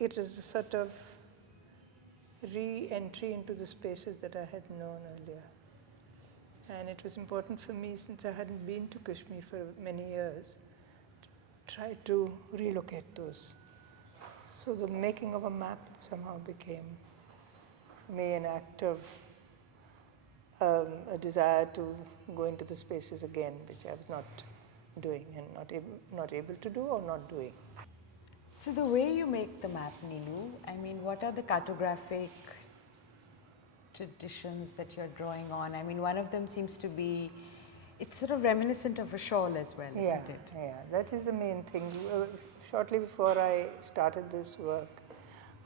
it is a sort of re-entry into the spaces that I had known earlier. And it was important for me, since I hadn't been to Kashmir for many years, to try to relocate those. So the making of a map somehow became, for me, an act of a desire to go into the spaces again, which I was not doing and not able to do or not doing. So the way you make the map, Nilu, I mean, what are the cartographic traditions that you're drawing on? I mean, one of them seems to be, it's sort of reminiscent of a shawl as well, isn't it? Yeah, that is the main thing. Shortly before I started this work,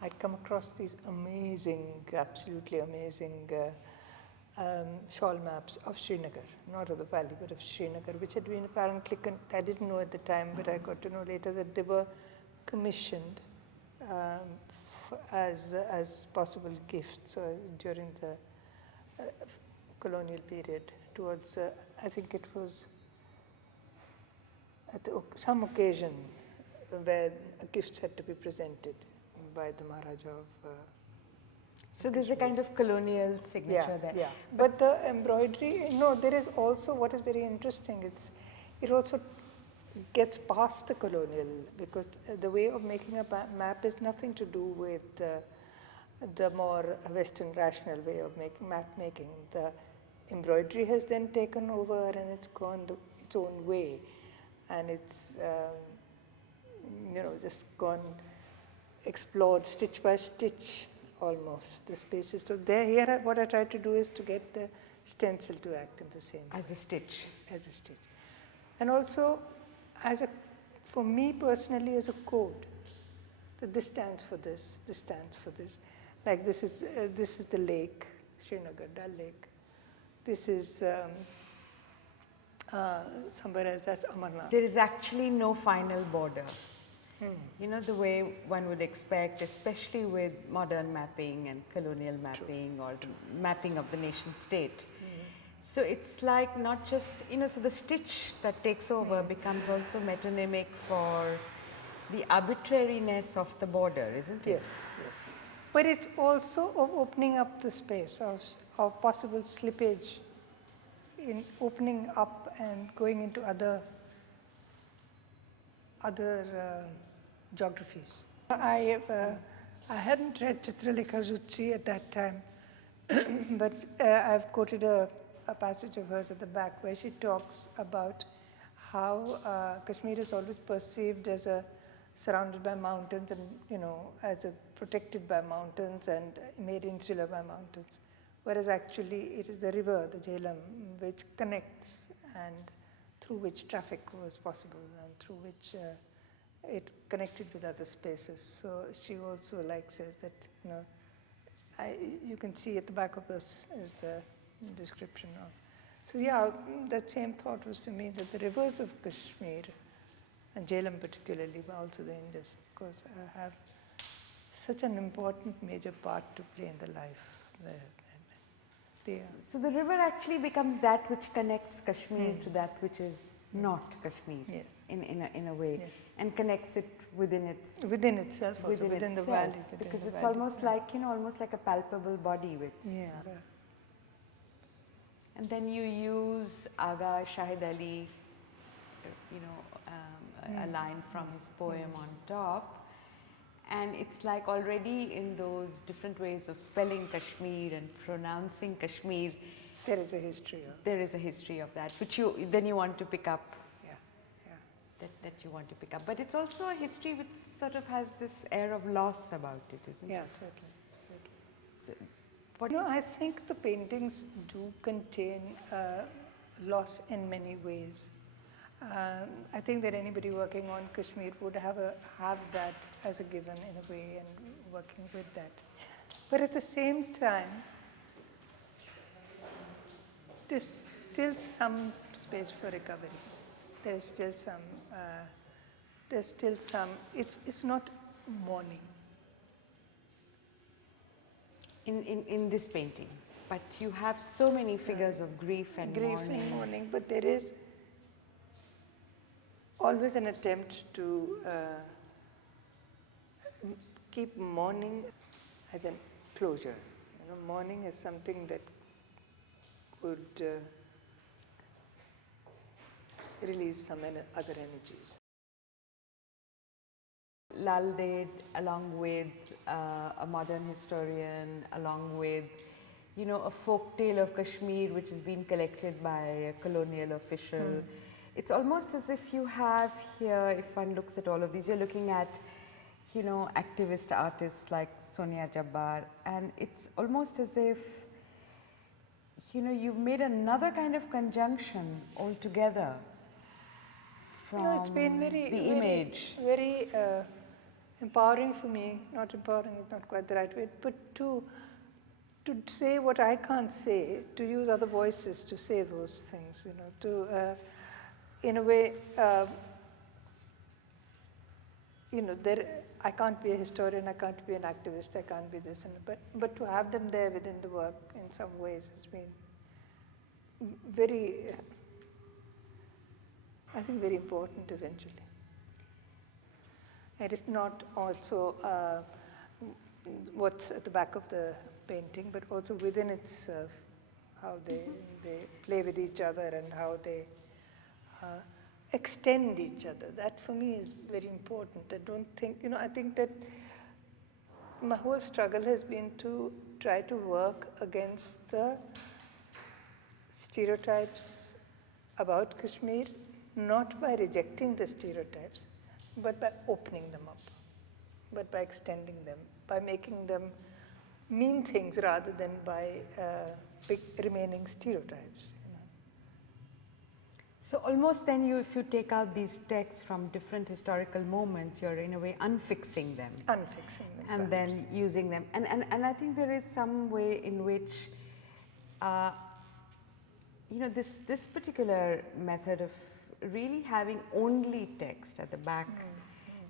I'd come across these amazing, absolutely amazing shawl maps of Srinagar, not of the valley, but of Srinagar, which had been apparently, I didn't know at the time, but I got to know later that they were commissioned as possible gifts during the colonial period towards, I think it was at some occasion where gifts had to be presented by the Maharaja of so there's a kind of colonial signature there. Yeah, but the embroidery, no, there is also, what is very interesting, it also gets past the colonial, because the way of making a map is nothing to do with the more Western rational way of map making. The embroidery has then taken over and it's gone its own way, and it's just gone explored stitch by stitch almost the spaces. So here what I try to do is to get the stencil to act in the same way. As a stitch. As a stitch. And also for me personally, as a code, that this stands for this, this stands for this. Like this is the lake, Srinagar, Dal Lake. This is somewhere else, that's Amarnath. There is actually no final border. You know, the way one would expect, especially with modern mapping and colonial mapping or mapping of the nation state. So it's like not just, so the stitch that takes over becomes also metonymic for the arbitrariness of the border, isn't it? Yes, yes. But it's also of opening up the space of possible slippage in opening up and going into other geographies. I hadn't read Chitralekha Zutsi at that time, but I've quoted a passage of hers at the back where she talks about how Kashmir is always perceived as surrounded by mountains and, as protected by mountains and made insular by mountains, whereas actually it is the river, the Jhelum, which connects and through which traffic was possible and through which it connected with other spaces. So she also says that, you can see at the back of this is the description of. So yeah, that same thought was for me, that the rivers of Kashmir, and Jhelum particularly, but also the Indus, of course, have such an important major part to play in the life there. So the river actually becomes that which connects Kashmir to that which is not Kashmir, yes. in a way, yes. and connects it within itself, also, within the valley. Because it's almost like, almost like a palpable body which. Yeah. And then you use Agha Shahid Ali, a line from his poem on top, and it's like already in those different ways of spelling Kashmir and pronouncing Kashmir. There is a history of. There is a history of that, which you want to pick up. Yeah. That you want to pick up, but it's also a history which sort of has this air of loss about it, isn't it? Yeah, certainly. So, I think the paintings do contain loss in many ways. I think that anybody working on Kashmir would have that as a given in a way, and working with that. But at the same time, there's still some space for recovery. There's still some. It's not mourning. In this painting, but you have so many figures of grief and mourning. But there is always an attempt to keep mourning as a closure. You know, mourning is something that could release some other energies. Lal Ded, along with a modern historian, along with, you know, a folk tale of Kashmir which has been collected by a colonial official. It's almost as if you have here, if one looks at all of these, you're looking at, you know, activist artists like Sonia Jabbar, and it's almost as if, you know, you've made another kind of conjunction altogether from It's been very, the image. very empowering for me. Not empowering is not quite the right word, but to say what I can't say, to use other voices to say those things, you know, to in a way, you know, I can't be a historian, I can't be an activist, I can't be this, but to have them there within the work in some ways has been very, I think, very important eventually. It is not also what's at the back of the painting, but also within itself, how they play with each other and how they extend each other. That for me is very important. I don't think, you know, I think that my whole struggle has been to try to work against the stereotypes about Kashmir, not by rejecting the stereotypes, but by opening them up, but by extending them, by making them mean things rather than by remaining stereotypes. So almost then if you take out these texts from different historical moments, you're in a way unfixing them. Unfixing them. And perhaps. then using them. And I think there is some way in which, you know, this particular method of really having only text at the back,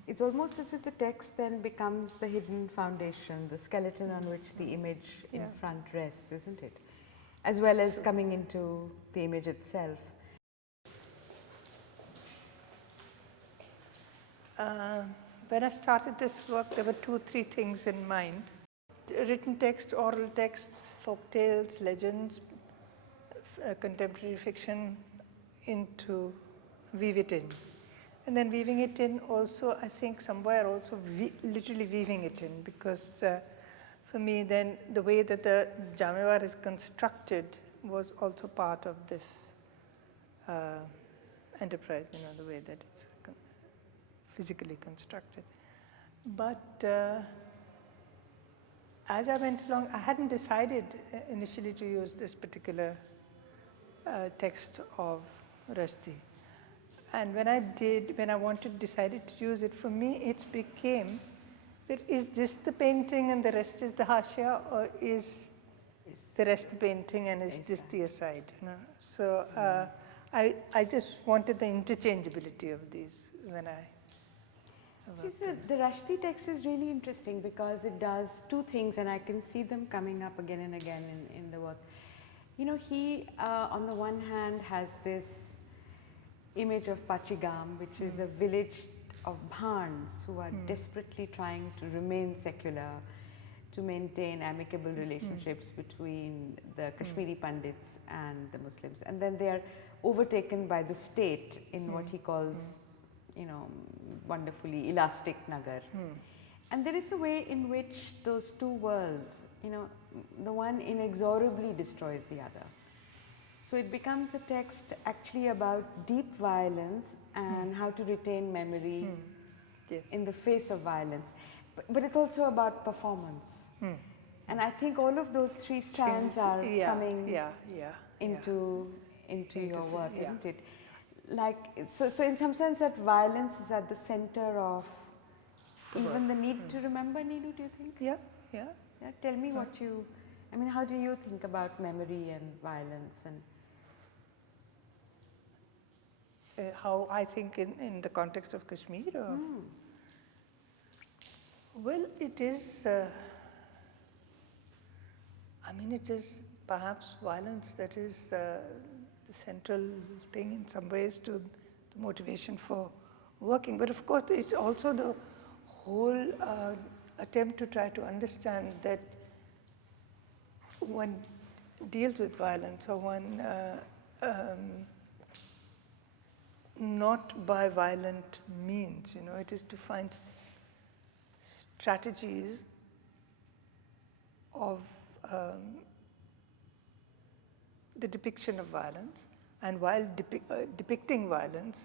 it's almost as if the text then becomes the hidden foundation, the skeleton on which the image in front rests, isn't it? As well as coming into the image itself. When I started this work, there were 2-3 things in mind. Written text, oral texts, folk tales, legends, contemporary fiction, into weave it in. And then weaving it in also, I think somewhere also literally weaving it in, because for me then the way that the Jamewar is constructed was also part of this enterprise, you know, the way that it's physically constructed. But as I went along, I hadn't decided initially to use this particular text of Rushdie. And when I decided to use it, for me it became that is this the painting and the rest is the hashya, or is the rest the painting and is this the aside? You know? So I just wanted the interchangeability of these when I See, the Rushdie text is really interesting because it does two things, and I can see them coming up again and again in the work. You know, he, on the one hand, has this image of Pachigam, which is a village of Bhans who are desperately trying to remain secular, to maintain amicable relationships between the Kashmiri Pandits and the Muslims. And then they are overtaken by the state in what he calls, you know, wonderfully elastic Nagar. And there is a way in which those two worlds, you know, the one inexorably destroys the other. So it becomes a text actually about deep violence and how to retain memory in the face of violence. But it's also about performance. And I think all of those three strands are coming into your work, isn't it? Like, so in some sense that violence is at the center of even the need to remember, Neelu, do you think? Yeah. Tell me what you, I mean, how do you think about memory and violence? And how I think in the context of Kashmir? Or? Well, it is, I mean, it is perhaps violence that is the central thing in some ways to the motivation for working. But of course, it's also the whole attempt to try to understand that one deals with violence, or one not by violent means, it is to find strategies of the depiction of violence, and while depicting violence,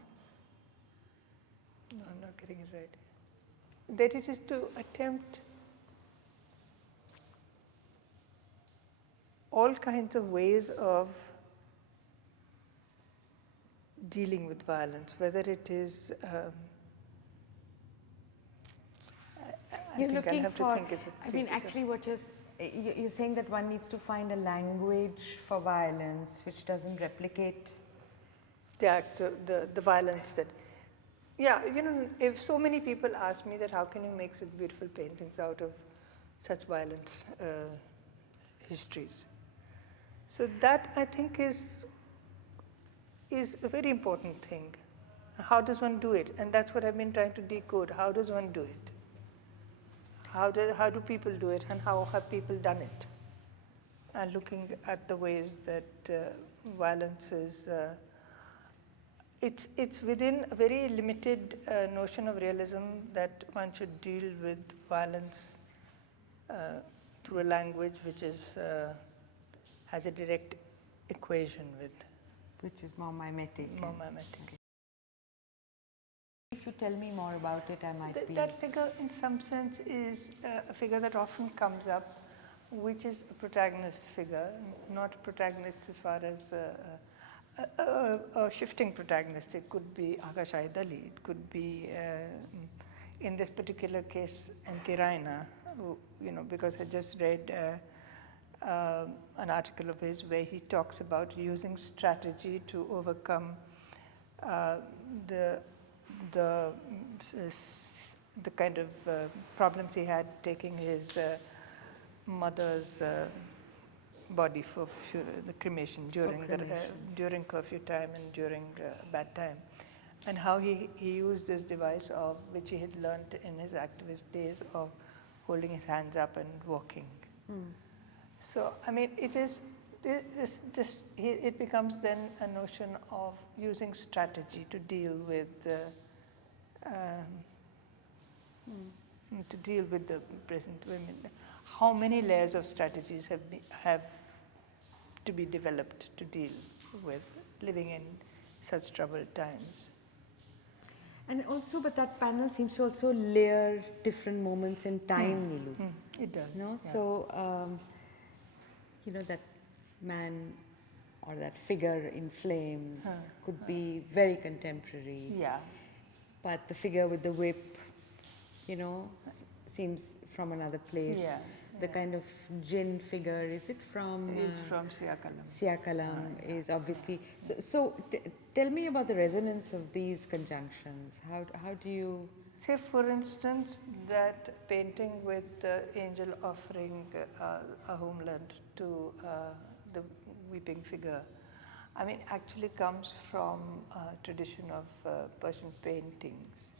no, I'm not getting it right, that it is to attempt all kinds of ways of dealing with violence, whether it is you're looking for, I mean, actually what you're saying that one needs to find a language for violence which doesn't replicate the act, the violence that, yeah, if so many people ask me that how can you make such beautiful paintings out of such violent histories. So that, I think, is a very important thing. How does one do it? And that's what I've been trying to decode. How does one do it? How do people do it, and how have people done it? And looking at the ways that violence is, it's within a very limited notion of realism that one should deal with violence through a language which is has a direct equation with. Which is more mimetic. More mimetic. If you tell me more about it, I might be... That figure, in some sense, is a figure that often comes up, which is a protagonist figure, not a protagonist as far as a shifting protagonist. It could be Agha Shahid Ali. It could be, in this particular case, N.K. Raina, who, because I just read an article of his where he talks about using strategy to overcome the kind of problems he had taking his mother's body for the cremation during curfew time and during bad time, and how he used this device of which he had learned in his activist days of holding his hands up and walking. So I mean, it is it becomes then a notion of using strategy to deal with the present women. How many layers of strategies have to be developed to deal with living in such troubled times? And also, but that panel seems to also layer different moments in time, Nilu. It does. No? Yeah. So, that man or that figure in flames could be very contemporary. Yeah. But the figure with the whip, seems from another place. Yeah. The kind of jinn figure, is it from? Is from Siakalam. Siakalam is obviously. So tell me about the resonance of these conjunctions. How do you? Say, for instance, that painting with the angel offering a homeland to the weeping figure, I mean, actually comes from a tradition of Persian paintings.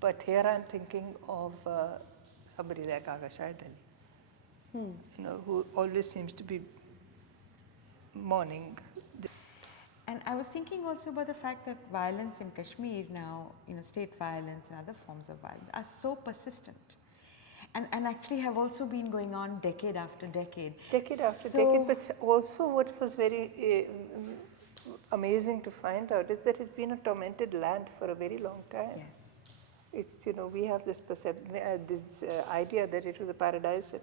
But here I'm thinking of somebody like Agha Shahid Ali, who always seems to be mourning. And I was thinking also about the fact that violence in Kashmir now, state violence and other forms of violence are so persistent. And actually have also been going on decade after decade. Decade after decade, but also what was very amazing to find out is that it's been a tormented land for a very long time. Yes. It's, we have this this idea that it was a paradise,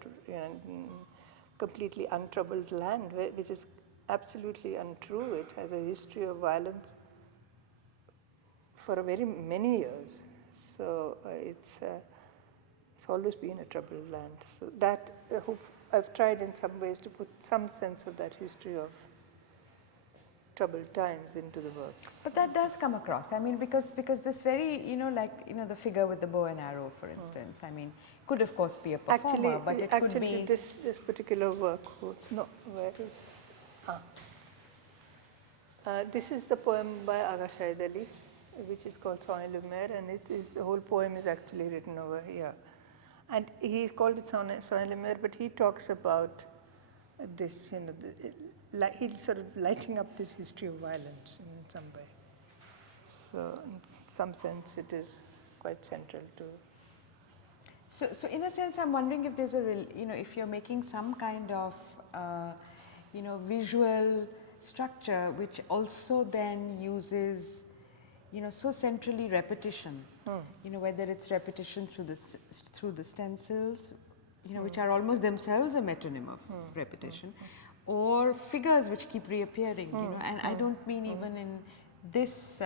completely untroubled land, which is absolutely untrue. It has a history of violence for very many years. So it's always been a troubled land. So that I've tried in some ways to put some sense of that history of troubled times into the work. But that does come across. I mean, because this very, the figure with the bow and arrow, for instance. I mean, could of course be a performer, but it could be. This particular work. Where is? This is the poem by Agha Shahid Ali, which is called Soin-le-Mer, and it is, the whole poem is actually written over here. And he's called it Soin-le-Mer, but he talks about this, he's sort of lighting up this history of violence in some way. So in some sense it is quite central to. So in a sense, I'm wondering if there's if you're making some kind of, visual structure which also then uses, so centrally repetition, whether it's repetition through the stencils, which are almost themselves a metronym of repetition, or figures which keep reappearing, and I don't mean even in this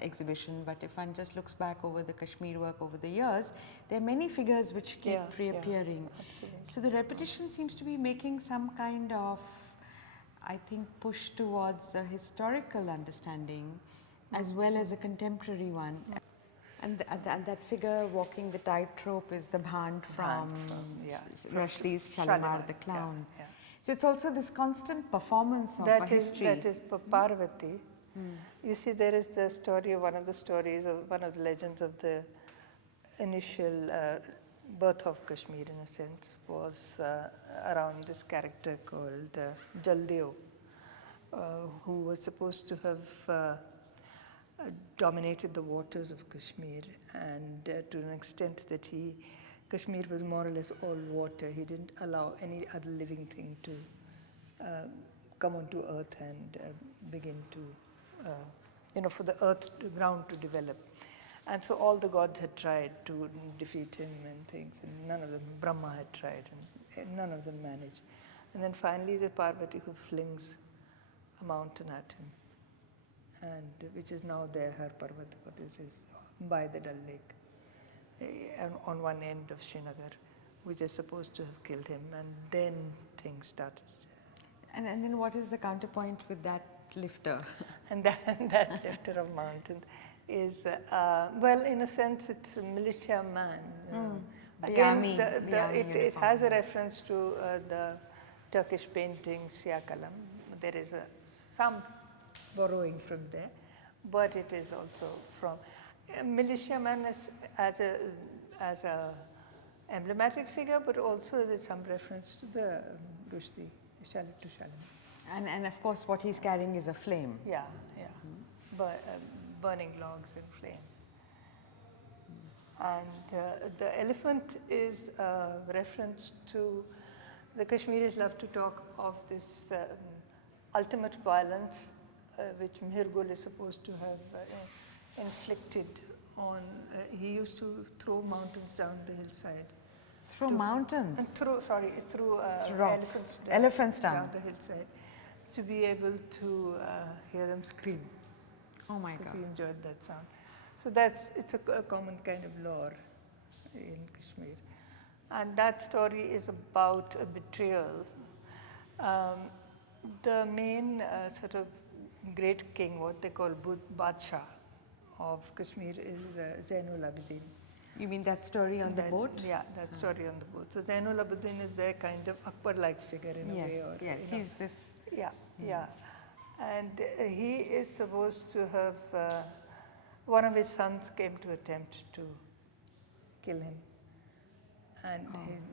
exhibition, but if one just looks back over the Kashmir work over the years, there are many figures which keep reappearing. So the repetition seems to be making some kind of, I think, push towards a historical understanding as well as a contemporary one. And that figure walking the tightrope is the Bhand from Rushdie's Shalimar the Clown. Yeah. So it's also this constant performance of a history. That is Parvati. You see, there is the story of one of the legends of the initial birth of Kashmir, in a sense, was around this character called Jaldeo, who was supposed to have dominated the waters of Kashmir, and to an extent that Kashmir was more or less all water. He didn't allow any other living thing to come onto earth and begin to, for the ground to develop. And so all the gods had tried to defeat him and things, and none of them, Brahma had tried, and none of them managed. And then finally there's Parvati who flings a mountain at him, and which is now there, her Parvat, which is by the Dal Lake, on one end of Srinagar, which is supposed to have killed him, and then things started. And then what is the counterpoint with that lifter? And that lifter of mountains is, well, in a sense, it's a militia man. Again, it has a reference to the Turkish painting Siyakalam. There is some borrowing from there, but it is also from militia man as a emblematic figure, but also with some reference to the Rushdie, Shalit to Shalim. And of course, what he's carrying is a flame. Yeah. Burning logs and flame. And the elephant is a reference to, the Kashmiris love to talk of this ultimate violence which Mihirgul is supposed to have inflicted on, he used to throw mountains down the hillside. Throw mountains? Throw elephants down the hillside, to be able to hear them scream. Oh my God. Because he enjoyed that sound. So it's a common kind of lore in Kashmir. And that story is about a betrayal. The main sort of great king, what they call Badshah of Kashmir, is Zainul Abidin. You mean that story on the boat? Yeah, that story on the boat. So Zainul Abidin is their kind of Akbar-like figure in a way. Yes, he's this. Yeah. And he is supposed to have, one of his sons came to attempt to kill him. And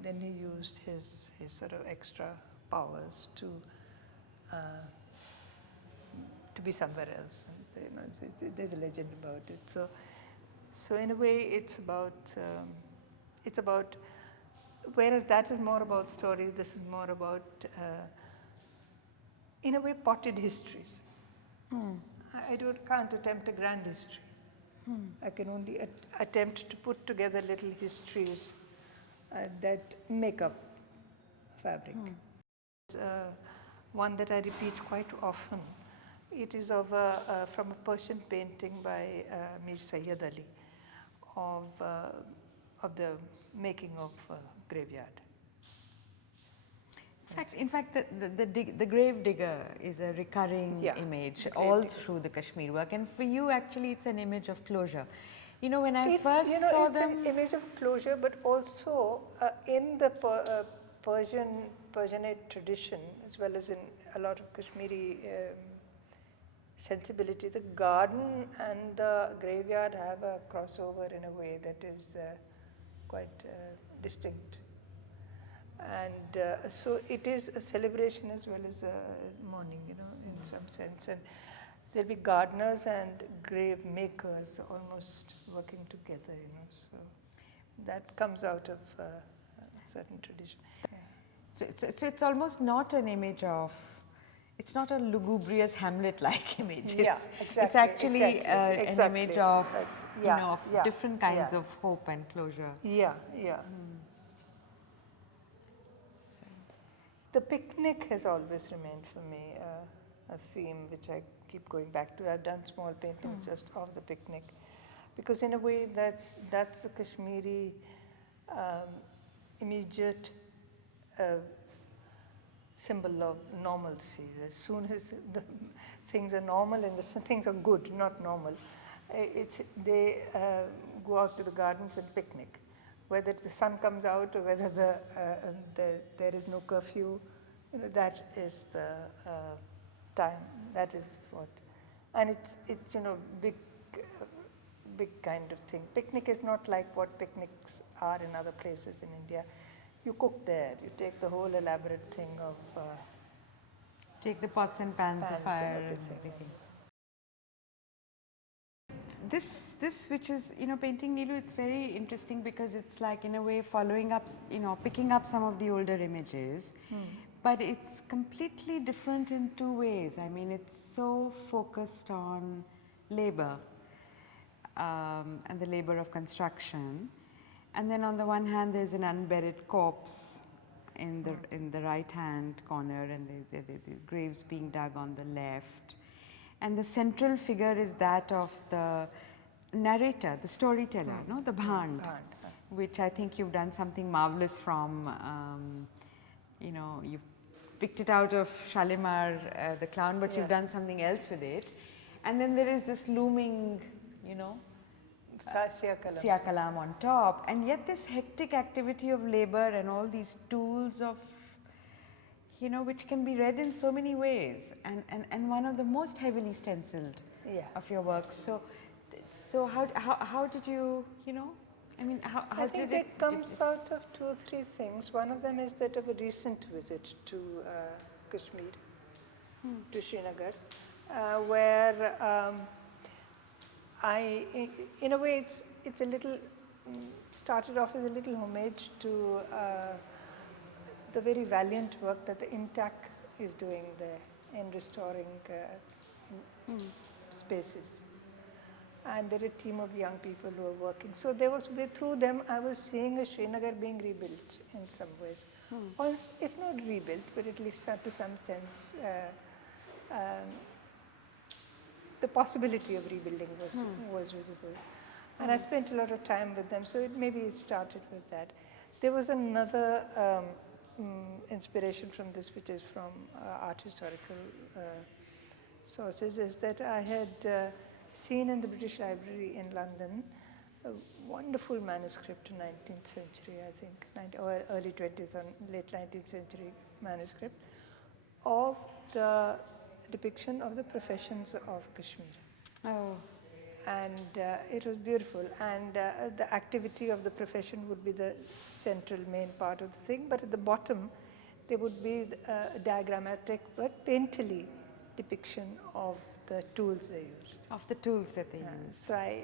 then he used his sort of extra powers to be somewhere else. And, there's a legend about it. So in a way, it's about, whereas that is more about stories, this is more about, in a way, potted histories. I can't attempt a grand history. I can only attempt to put together little histories that make up fabric. One that I repeat quite often. It is from a Persian painting by Mir Sayyid Ali of the making of a graveyard. In fact, the grave digger is a recurring image all through the Kashmir work, and for you, actually, it's an image of closure. When I first saw them, it's an image of closure, but also in the Persianate tradition, as well as in a lot of Kashmiri sensibility. The garden and the graveyard have a crossover in a way that is quite distinct. And so it is a celebration as well as a mourning, you know, in some sense. And there'll be gardeners and grave makers almost working together, you know. So that comes out of a certain tradition. So it's almost not an image of, it's not a lugubrious Hamlet-like image. Yeah, exactly. It's actually exactly. an image of, yeah, you know, of yeah, different kinds yeah. of hope and closure. Yeah, yeah. The picnic has always remained for me a theme which I keep going back to. I've done small paintings just of the picnic, because in a way that's the Kashmiri immediate symbol of normalcy. As soon as the things are normal and the things are good, not normal, they go out to the gardens and picnic. Whether the sun comes out or whether there is no curfew, you know, that is the time. That is what, and it's you know, big kind of thing. Picnic is not like what picnics are in other places in India. You cook there. You take the whole elaborate thing of take the pots and pans, the fire, and everything. This which is, you know, painting Nilu, it's very interesting because it's like in a way following up, you know, picking up some of the older images, but it's completely different in two ways. I mean, it's so focused on labor and the labor of construction, and then on the one hand there's an unburied corpse in the right hand corner, and the graves being dug on the left. And the central figure is that of the narrator, the storyteller, no? The Bhand, which I think you've done something marvelous from. You know, you picked it out of Shalimar, the clown, but you've done something else with it. And then there is this looming, you know, Siakalam on top, and yet this hectic activity of labor and all these tools of, you know, which can be read in so many ways, and one of the most heavily stenciled of your works. So how did you, you know, I mean, how I did think it it comes out of two or three things. One of them is that of a recent visit to Kashmir, to Srinagar, where in a way it's a little, started off as a little homage to the very valiant work that the INTAC is doing there in restoring spaces. And there are a team of young people who are working. So there was, through them, I was seeing a Srinagar being rebuilt in some ways. Or if not rebuilt, but at least to some sense, the possibility of rebuilding was visible. And I spent a lot of time with them, so maybe it started with that. There was another inspiration from this, which is from art historical sources, is that I had seen in the British Library in London a wonderful manuscript, 19th century, I think, or early 20th or late 19th century manuscript, of the depiction of the professions of Kashmir. Oh. And it was beautiful, and the activity of the profession would be the central main part of the thing, but at the bottom there would be a diagrammatic but painterly depiction of the tools they used. Of the tools that they used. So I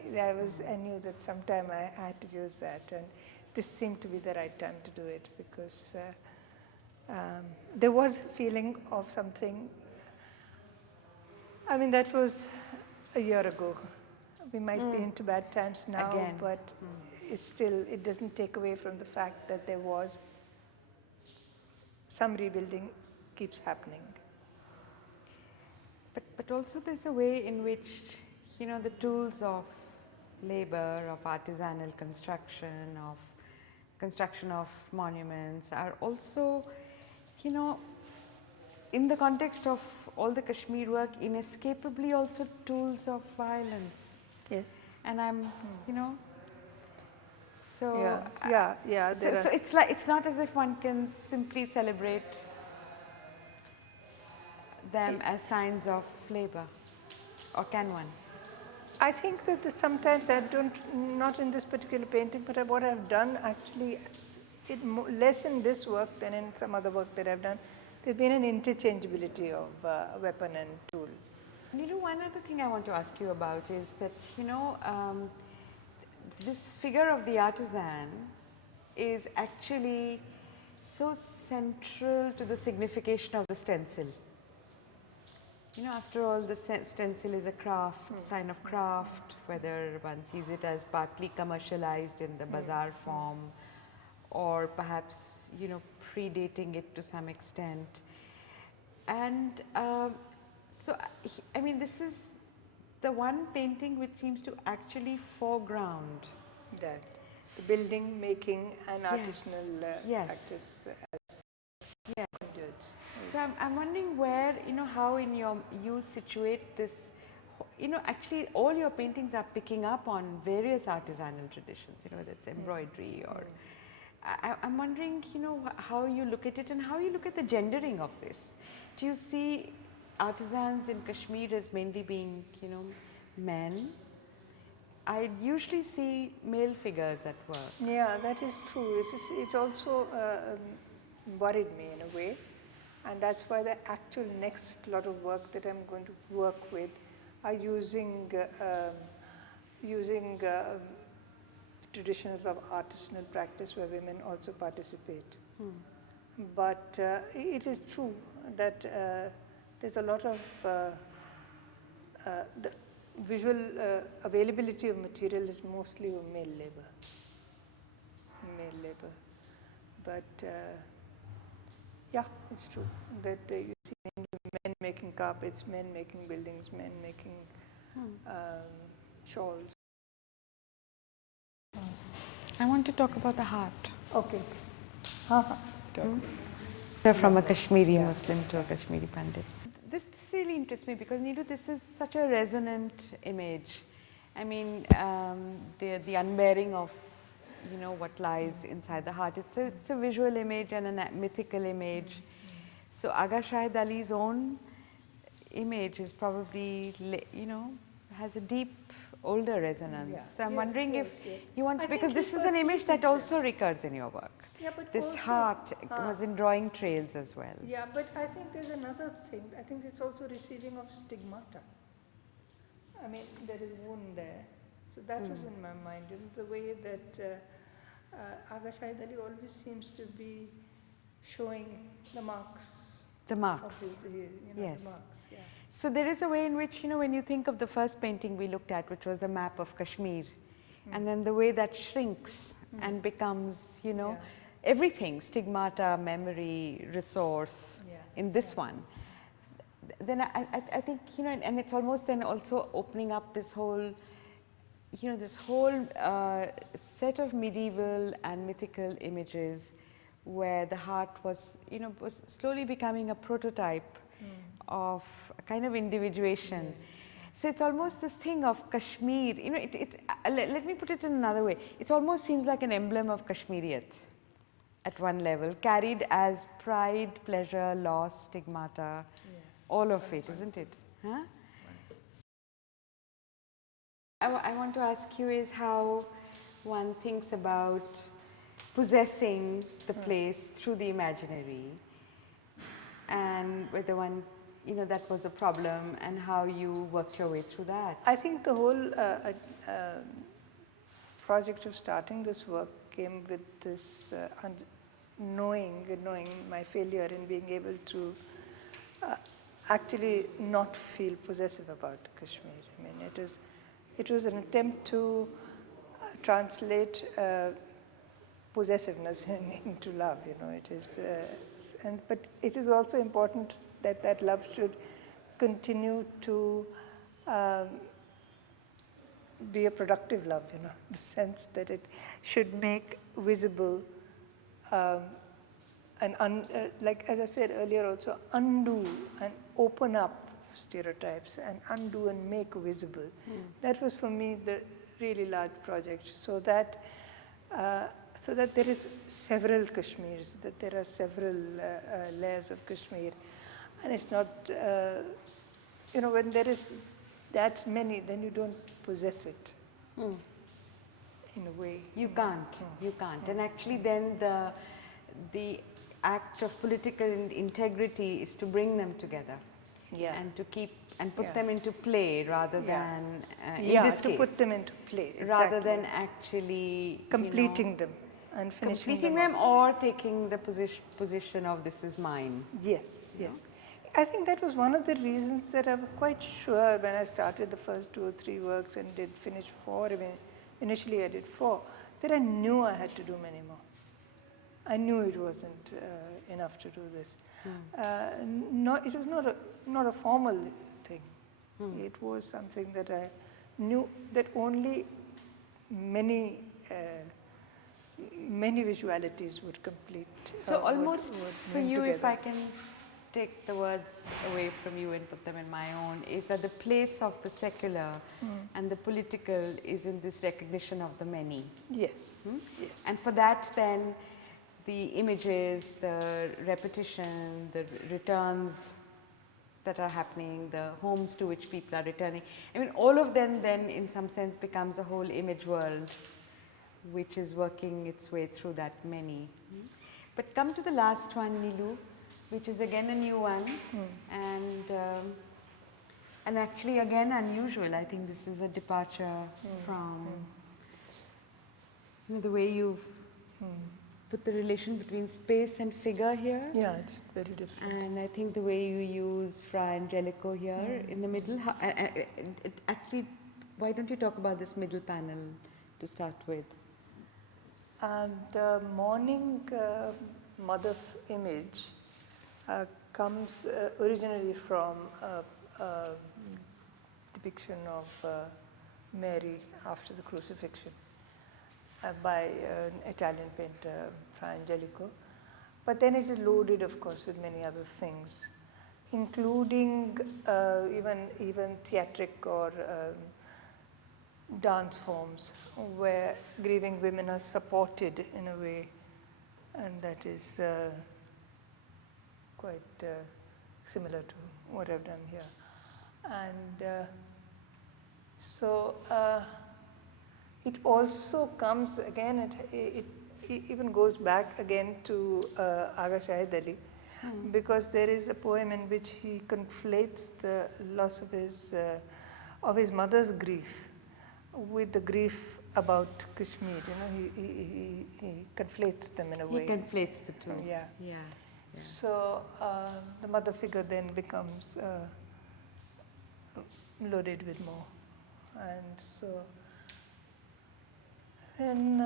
knew that sometime I had to use that, and this seemed to be the right time to do it, because there was a feeling of something. I mean, that was a year ago. We might be into bad times now, again, but it's still, it doesn't take away from the fact that there was some rebuilding keeps happening. But also there's a way in which, you know, the tools of labor, of artisanal construction of monuments are also, you know, in the context of all the Kashmir work, inescapably also tools of violence. Yes. And I'm, you know, so yeah. So it's like, it's not as if one can simply celebrate them as signs of labor. or can one? I think that sometimes I don't, not in this particular painting, but what I've done actually, less in this work than in some other work that I've done, there's been an interchangeability of weapon and tool. Nilu, one other thing I want to ask you about is that, this figure of the artisan is actually so central to the signification of the stencil. After all, the stencil is a craft, sign of craft, whether one sees it as partly commercialized in the bazaar form or perhaps, predating it to some extent. And so, I mean, this is the one painting which seems to actually foreground that the building making and artisanal practice yes. So I'm wondering where, how in you situate this, actually all your paintings are picking up on various artisanal traditions, whether it's embroidery or, I'm wondering, how you look at it and how you look at the gendering of this. Do you see artisans in Kashmir as mainly being, men? I usually see male figures at work. Yeah, that is true. It also worried me in a way. And that's why the actual next lot of work that I'm going to work with are using traditions of artisanal practice where women also participate. But it is true that there's a lot of the visual availability of material is mostly of male labor. But yeah, it's true that you see men making carpets, men making buildings, men making shawls. I want to talk about the heart. Okay. From a Kashmiri Muslim to a Kashmiri Pandit. This really interests me because, Nilu, this is such a resonant image. I mean, the unbearing of, what lies inside the heart. It's a visual image and a mythical image. So Agha Shahid Ali's own image is probably, has a deep, older resonance. Yeah. So I'm wondering if you want, I because think this is an image that also recurs in your work. Yeah, but this also, heart was in drawing trails as well. Yeah, but I think there's another thing. I think it's also receiving of stigmata. I mean, there is wound there. So that was in my mind. The way that Agha Shahid Ali always seems to be showing the marks. The marks. Of yes. The marks, yeah. So there is a way in which, when you think of the first painting we looked at, which was the map of Kashmir, and then the way that shrinks and becomes, everything, stigmata, memory, resource, in this one, then I think, and it's almost then also opening up this whole, this whole set of medieval and mythical images where the heart was, was slowly becoming a prototype of a kind of individuation. So it's almost this thing of Kashmir, let me put it in another way. It almost seems like an emblem of Kashmiriyat at one level, carried as pride, pleasure, loss, stigmata, all of it, isn't it? Huh? I want to ask you is how one thinks about possessing the place through the imaginary, and whether one, that was a problem, and how you worked your way through that. I think the whole project of starting this work came with this knowing my failure in being able to actually not feel possessive about Kashmir. I mean, it was an attempt to translate possessiveness into love. It is, but it is also important that that love should continue to be a productive love. The sense that it should make visible and like as I said earlier, also undo and open up stereotypes and undo and make visible. That was for me the really large project, so that there is several Kashmirs, that there are several layers of Kashmir, and it's not, when there is that's many, then you don't possess it in a way. You can't, you can't. And actually then the act of political integrity is to bring them together. Yeah. And to keep and put them into play rather than Yeah, in this to case, put them into play. rather exactly. than actually completing them and finishing completing them or taking the position of this is mine. Yes, yes. I think that was one of the reasons that I was quite sure when I started the first 2 or 3 works and did finish 4, initially I did 4, that I knew I had to do many more. I knew it wasn't enough to do this. It was not a formal thing. It was something that I knew that only many visualities would complete. So almost would for bring you, if together. I can take the words away from you and put them in my own, is that the place of the secular and the political is in this recognition of the many. Yes, yes. And for that then the images, the repetition, the returns that are happening, the homes to which people are returning, I mean all of them then in some sense becomes a whole image world which is working its way through that many. But come to the last one, Nilu, which is again a new one and actually again unusual. I think this is a departure from the way you've put the relation between space and figure here. Yeah, it's very different. And I think the way you use Fra Angelico here in the middle. Actually, why don't you talk about this middle panel to start with? The morning mother image comes originally from a depiction of Mary after the crucifixion by an Italian painter, Fra Angelico. But then it is loaded, of course, with many other things, including even theatric or dance forms where grieving women are supported in a way, and that is quite similar to what I've done here. And so it also comes again, it even goes back again to Agha Shahid Ali, because there is a poem in which he conflates the loss of his mother's grief with the grief about Kashmir. He conflates them in a way. He conflates the two. Yeah. Yeah. So the mother figure then becomes loaded with more, and so then.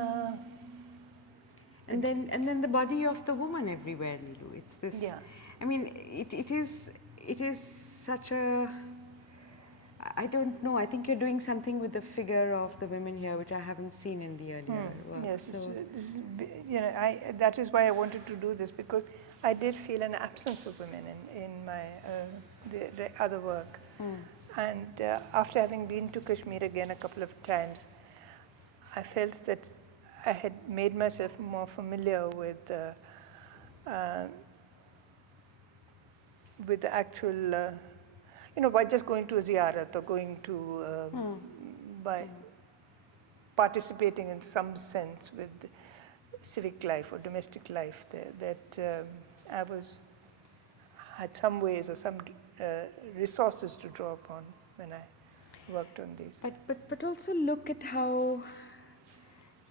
And then the body of the woman everywhere, Nilu. It's this. Yeah. I mean, it is such a. I don't know. I think you're doing something with the figure of the women here, which I haven't seen in the earlier work. Yes. So This is, that is why I wanted to do this, because I did feel an absence of women in my the other work, and after having been to Kashmir again a couple of times, I felt that I had made myself more familiar with the actual, by just going to a ziyarat or going to, by participating in some sense with civic life or domestic life there, that I had some ways or some resources to draw upon when I worked on these. But also look at how,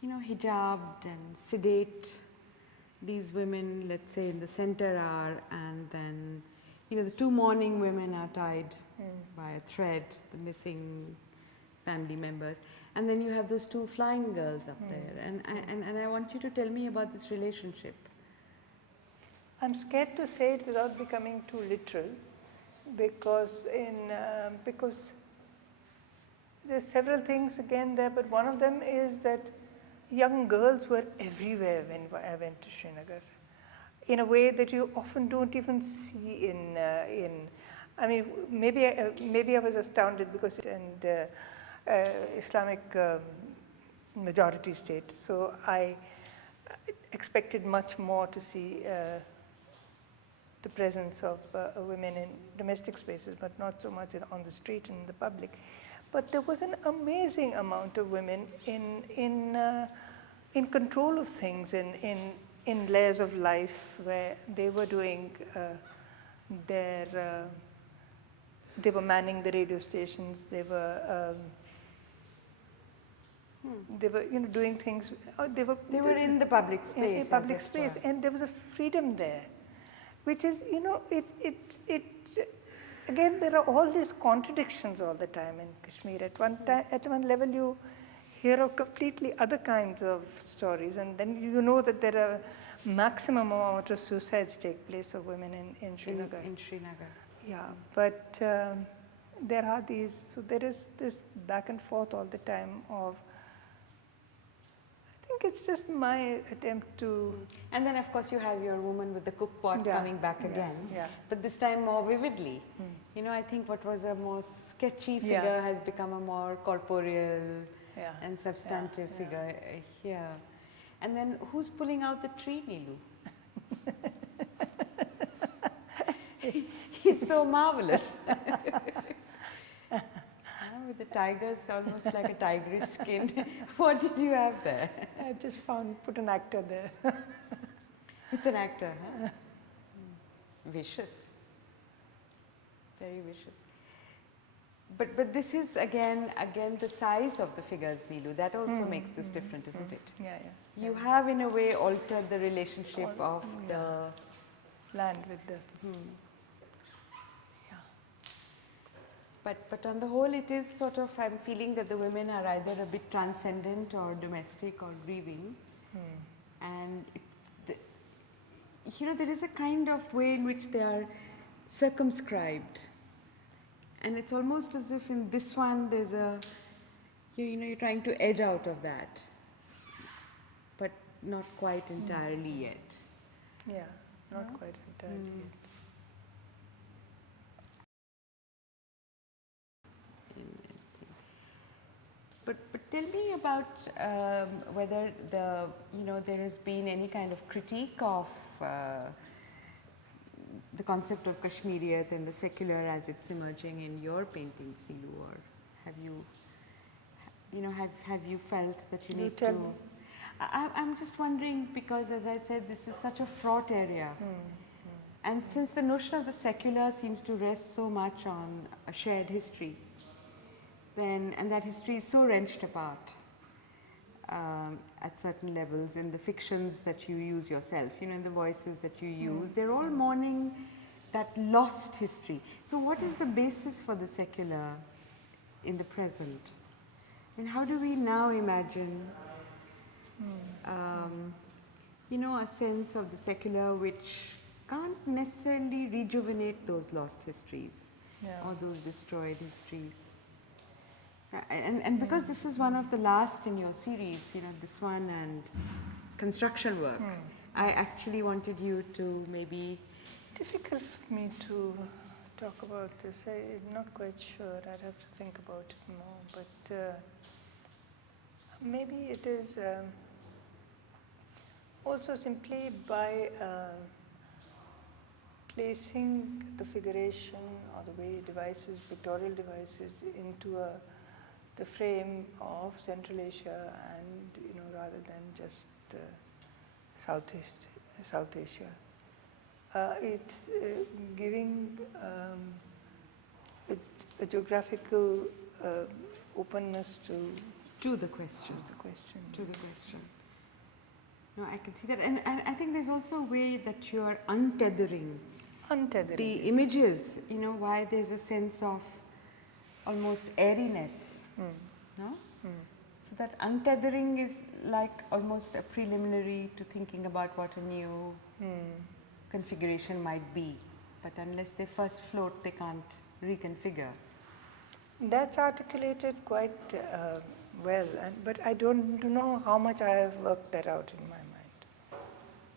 hijabbed and sedate these women, let's say in the center are, and then, the 2 mourning women are tied by a thread, the missing family members. And then you have those 2 flying girls up there. And I want you to tell me about this relationship. I'm scared to say it without becoming too literal, because there's several things again there, but one of them is that young girls were everywhere when I went to Srinagar, in a way that you often don't even see I mean, maybe I was astounded because Islamic majority state, so I expected much more to see the presence of women in domestic spaces, but not so much on the street and in the public. But there was an amazing amount of women in control of things, in layers of life, where they were doing they were manning the radio stations. They were doing things. They were in the public space. In public space, and there was a freedom there, which is, again, there are all these contradictions all the time in Kashmir. At one level, you hear of completely other kinds of stories, and then you know that there are maximum amount of suicides take place of women in Srinagar. In Srinagar. Yeah, but there are these, so there is this back and forth all the time of, I think it's just my attempt to... And then of course you have your woman with the cook pot coming back again, but this time more vividly. I think what was a more sketchy figure has become a more corporeal and substantive figure here. And then who's pulling out the tree, Nilu? He's so marvelous. With the tigers, almost like a tigerish skin. What did you have there? I just put an actor there. It's an actor, huh? Vicious. Very vicious. But this is again the size of the figures, Nilu. That also makes this different, isn't it? Yeah. You have in a way altered the relationship of the land with the... But on the whole, it is sort of, I'm feeling that the women are either a bit transcendent or domestic or grieving. And, there is a kind of way in which they are circumscribed. And it's almost as if in this one, there's you're trying to edge out of that, but not quite entirely yet. Yeah, not quite entirely yet. But tell me about whether there has been any kind of critique of the concept of Kashmiriyat and the secular as it's emerging in your paintings, Nilu, or have you felt that you need to? I'm just wondering, because as I said, this is such a fraught area. And since the notion of the secular seems to rest so much on a shared history, and that history is so wrenched apart at certain levels in the fictions that you use yourself, in the voices that you use, they're all mourning that lost history. So what is the basis for the secular in the present? And how do we now imagine, a sense of the secular which can't necessarily rejuvenate those lost histories or those destroyed histories? So, and because this is one of the last in your series, this one and construction work, I actually wanted you to maybe... Difficult for me to talk about this. I'm not quite sure. I'd have to think about it more. But maybe it is also simply by placing the figuration or the way devices, pictorial devices, into the frame of Central Asia, and rather than just South Asia. It's giving a geographical openness to the question. To the question. No, I can see that, and I think there's also a way that you are untethering the images. Why there's a sense of almost airiness. No? So that untethering is like almost a preliminary to thinking about what a new configuration might be. But unless they first float, they can't reconfigure. That's articulated quite well, but I don't know how much I have worked that out in my mind.